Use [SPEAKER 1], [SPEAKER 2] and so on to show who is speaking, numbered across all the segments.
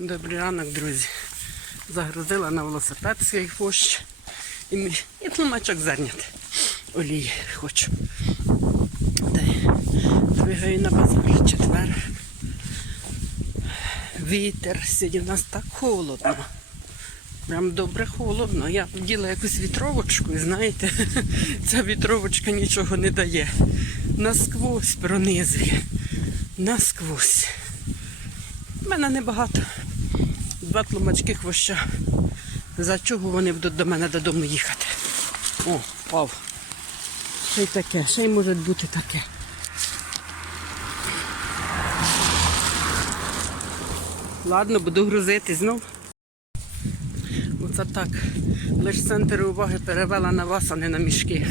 [SPEAKER 1] Добрий ранок, друзі. Загрузила на велосипед свій хвощ і, мі- і тлумачок зернят. Олії хочу. Двигаю на базар четвер. Вітер. Сьогодні в нас так холодно. Прям добре холодно. Я вділа якусь вітровочку і знаєте, ця вітровочка нічого не дає. Насквозь пронизує. Насквозь. У мене небагато. Два тлумачки хвоща. За чого вони будуть до мене додому їхати? О, впав. Ще й таке, ще й може бути таке. Ладно, буду грузити знов. Оце так. Лиш центр уваги перевела на вас, а не на мішки.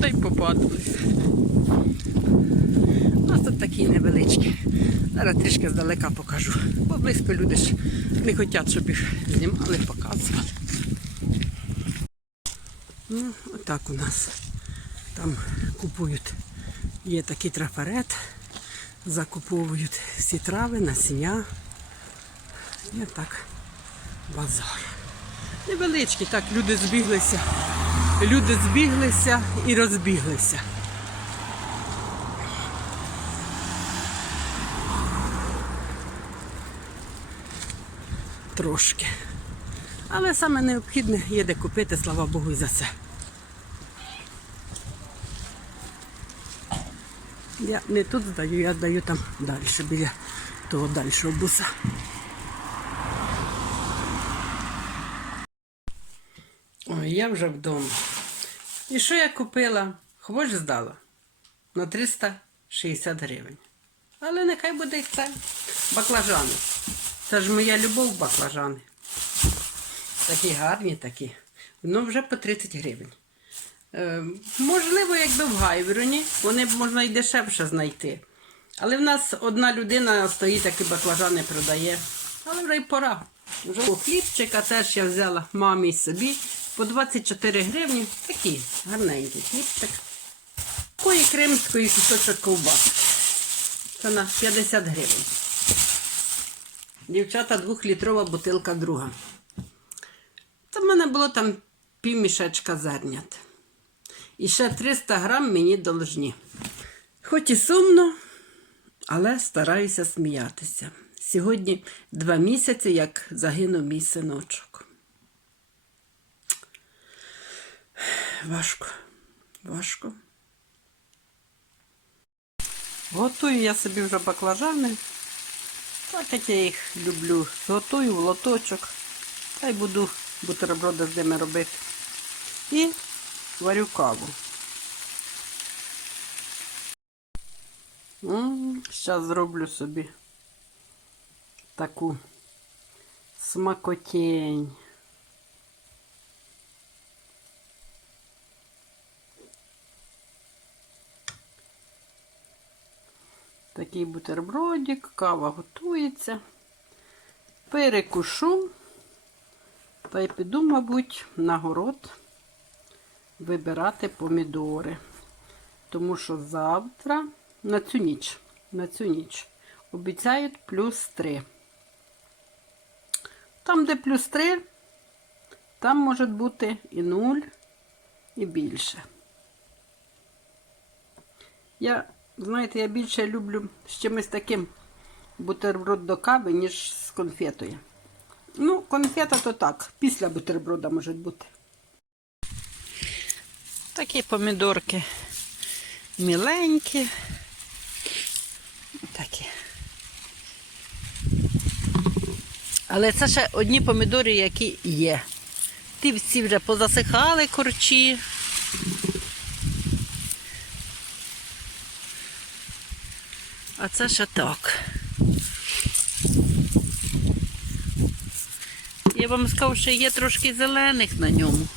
[SPEAKER 1] Та й попадали. У нас тут такі невеличкі. Зараз трішки здалека покажу. Бо близько люди ж не хочуть, щоб їх знімали, показували. Ну, отак у нас. Там купують. Є такий трафарет, закуповують всі трави, насіння. І так базар. Невеличкий, так, люди збіглися. Люди збіглися і розбіглися. Трошки. Але саме необхідне є де купити, слава Богу, і за це. Я не тут здаю, я здаю там далі, біля того дальшого буса. Ой, я вже вдома. І що я купила? Хвощ здала на 360 гривень. Але нехай буде і це. Баклажани. Це ж моя любов баклажани. Такі гарні такі. Ну, вже по 30 гривень. Е, можливо, якби в Гайвероні, вони б можна і дешевше знайти. Але в нас одна людина стоїть, такі баклажани продає. Але вже й пора. Вже у хлібчика теж я взяла мамі собі по 24 гривні. Такий гарненький хлібчик. Такої кримської кусочок ковбаси. Це на 50 гривень. Дівчата, двохлітрова бутилка друга. Та в мене було там півмішечка зернят. І ще 300 грам мені должні. Хоч і сумно, але стараюся сміятися. Сьогодні два місяці, як загинув мій синочок. Важко, важко. Готую я собі вже баклажани. Так як я їх люблю. Готую в лоточок. Та й буду бутерброди з ними робити. І варю каву. Зараз зроблю собі таку смакотень. Такий бутербродик, кава готується. Перекушу та й піду, мабуть, на город вибирати помідори. Тому що завтра, на цю ніч, на цю ніч обіцяють плюс 3. Там, де плюс 3, там може бути і 0, і більше. Я, знаєте, я більше люблю з чимось таким бутерброд до кави, ніж з конфетою. Ну, конфета то так, після бутерброда може бути. Такі помідорки міленькі. Такі. Але це ще одні помідори, які є. Ті всі вже позасихали корчі. А це ще так. Я вам скажу, що є трошки зелених на ньому.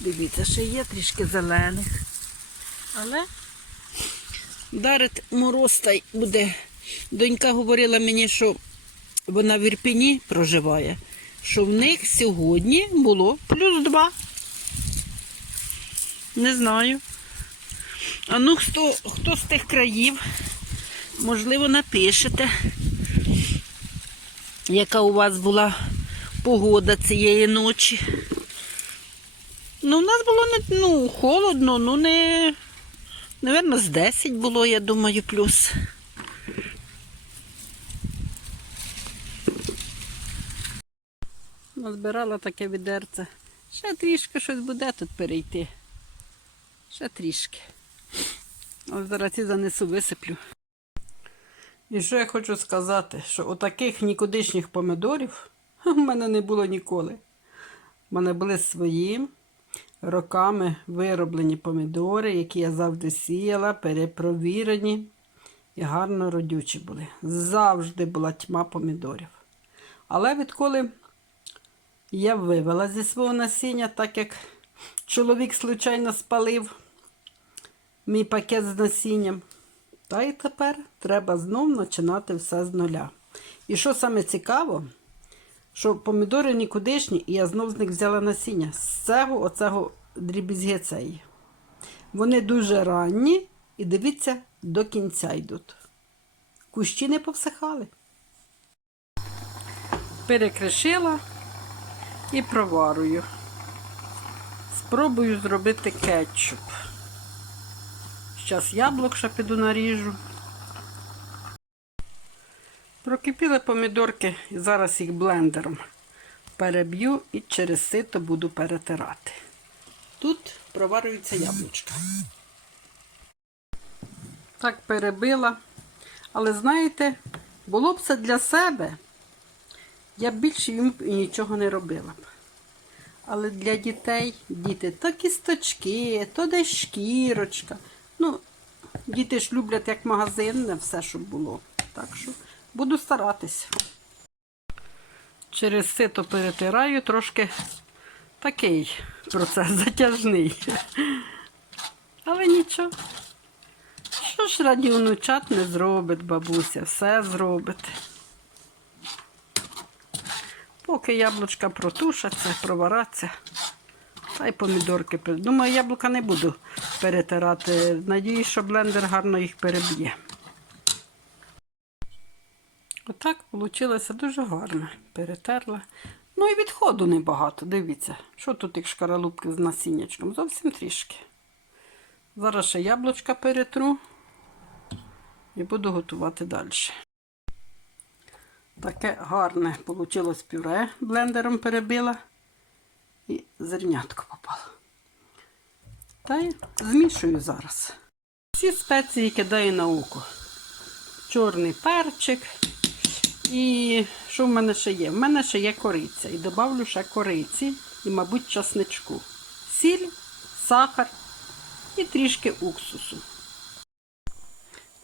[SPEAKER 1] Дивіться, ще є трішки зелених. Але дарить мороз та буде. Донька говорила мені, що вона в Ірпіні проживає, що в них сьогодні було плюс два. Не знаю. А ну хто, хто з тих країв, можливо, напишете.
[SPEAKER 2] яка у вас була погода цієї ночі. Ну, у нас було ну, холодно, ну не. Наверно, з 10 було, я думаю, плюс.
[SPEAKER 1] Назбирала таке відерце. Ще трішки щось буде тут перейти. Ще трішки. Ось зараз ці занесу, висиплю. І що я хочу сказати, що отаких нікудишніх помидорів в мене не було ніколи. У мене були свої роками вироблені помидори, які я завжди сіяла, перепровірені і гарно родючі були. Завжди була тьма помидорів. Але відколи я вивела зі свого насіння, так як чоловік случайно спалив мій пакет з насінням. Та й тепер треба знов починати все з нуля. І що саме цікаво, що помідори нікудишні, і я знов з них взяла насіння. З цього оцього дрібізги цієї. Вони дуже ранні і дивіться, до кінця йдуть. Кущі не повсихали. Перекришила і проварую. Спробую зробити кетчуп. Зараз яблук ще піду наріжу. Прокипіли помідорки і зараз їх блендером переб'ю і через сито буду перетирати. Тут проварюється яблучко. Так перебила. Але знаєте, було б це для себе, я б більше їм нічого не робила б. Але для дітей діти то кісточки, то десь шкірочка. Ну, діти ж люблять як магазинне все, щоб було. Так що буду старатися. Через сито перетираю трошки такий процес затяжний. Але нічого. Що ж раді онучат не зробить бабуся, все зробить. Поки яблучка протушаться, провараться, та й помідорки. Думаю, яблука не буду перетирати. Надіюсь, що блендер гарно їх переб'є. Отак вийшло дуже гарно. Перетерла. Ну і відходу небагато. Дивіться, що тут як шкаралупки з насіннячком. Зовсім трішки. Зараз ще яблучка перетру і буду готувати далі. Таке гарне вийшло пюре блендером перебила і зернятко попало. Та й змішую зараз. Всі спеції кидаю на око. Чорний перчик. І що в мене ще є? В мене ще є кориця. І додавлю ще кориці і, мабуть, часничку. Сіль, сахар і трішки уксусу.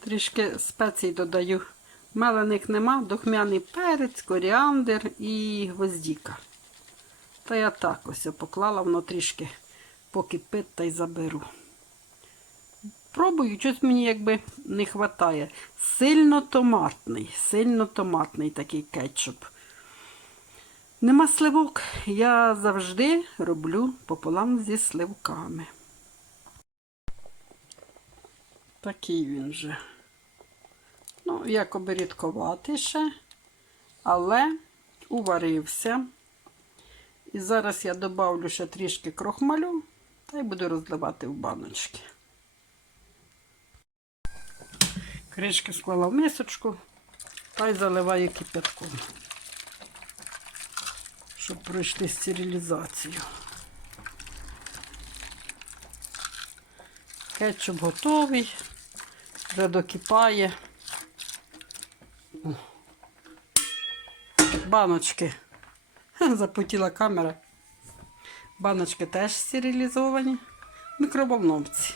[SPEAKER 1] Трішки спецій додаю. Мелених нема, духмяний перець, коріандр і гвоздіка. Та я так ось поклала, воно трішки покипить та й заберу. Пробую, щось мені якби не вистачає. Сильно томатний, сильно томатний такий кетчуп. Нема сливок, я завжди роблю пополам зі сливками. Такий він же. Ну, якоби рідковатий ще, але уварився. І зараз я додавлю ще трішки крохмалю та й буду розливати в баночки. Кришки склала в мисочку та й заливаю кипятком, щоб пройшли стерилізацію. Кетчуп готовий, вже докипає. Баночки. Запотіла камера. Баночки теж стерилізовані. Мікроволновці.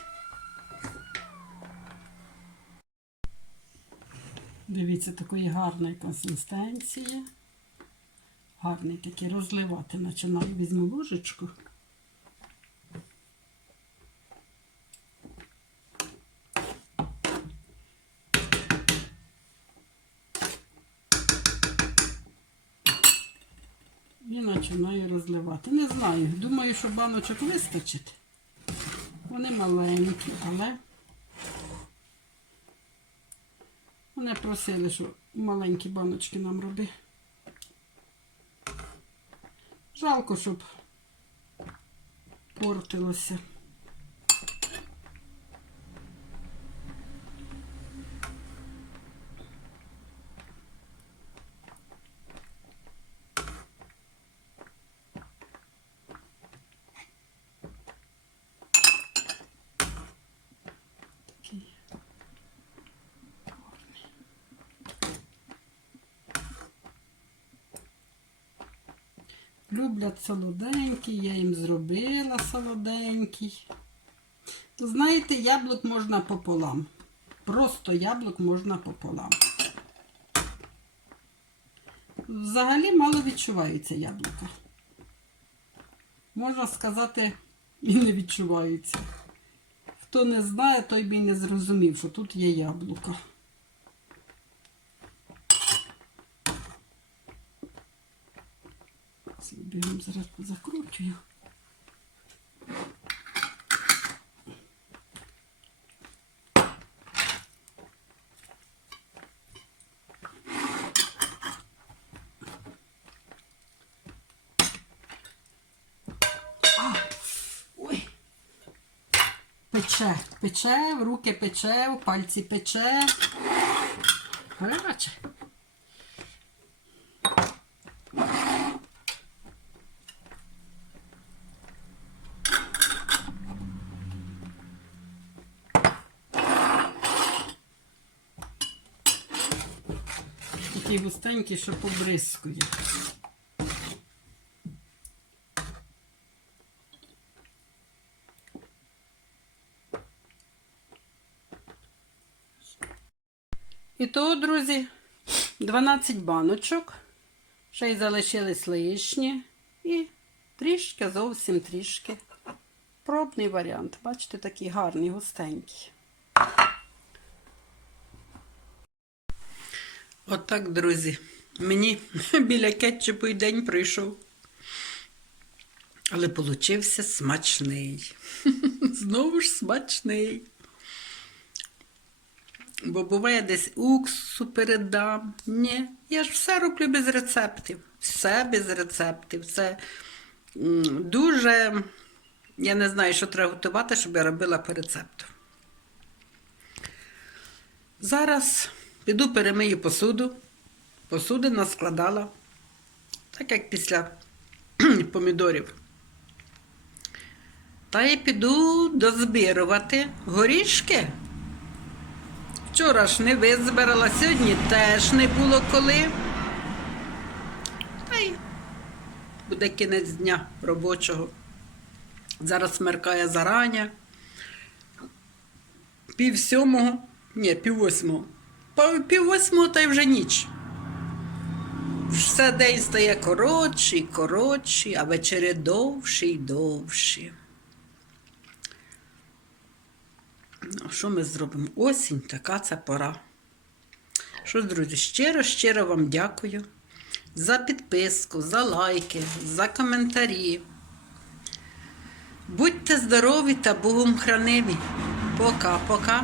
[SPEAKER 1] Дивіться, такої гарної консистенції. Гарний такий розливати починаю. Візьму ложечку. купувати. Не знаю. Думаю, що баночок вистачить. Вони маленькі, але мене просили, що маленькі баночки нам роби. Жалко, щоб портилося. Люблять солоденький, я їм зробила солоденький. Знаєте, яблук можна пополам. Просто яблук можна пополам. Взагалі мало відчуваються яблука. Можна сказати, і не відчуваються. Хто не знає, той би і не зрозумів, що тут є яблука. Це Бігом зараз закручую. Пече, пече, руки пече, пальці пече. Гаряче. Такий густенький, що побризкує. І то, друзі, 12 баночок. Ще й залишились лишні. І трішки, зовсім трішки. Пробний варіант. Бачите, такий гарний, густенький. Отак, друзі. Мені біля кетчупу й день прийшов. Але получився смачний. Знову ж смачний. Бо буває десь уксусу передам. Ні, я ж все роблю без рецептів. Все без рецептів. Це дуже. Я не знаю, що треба готувати, щоб я робила по рецепту. Зараз піду перемию посуду. Посуди наскладала, так як після помідорів. Та й піду дозбирувати горішки. Вчора ж не визбирала, сьогодні теж не було коли. Та й буде кінець дня робочого. Зараз смеркає зарання. Пів сьомого, ні, пів восьмого. Пів восьмого та й вже ніч. Все день стає коротший, і коротший, а вечори довші й довші. Ну, що ми зробимо? Осінь, така це пора. Що ж, друзі, щиро, щиро вам дякую за підписку, за лайки, за коментарі. Будьте здорові та Богом хранимі. Пока-пока.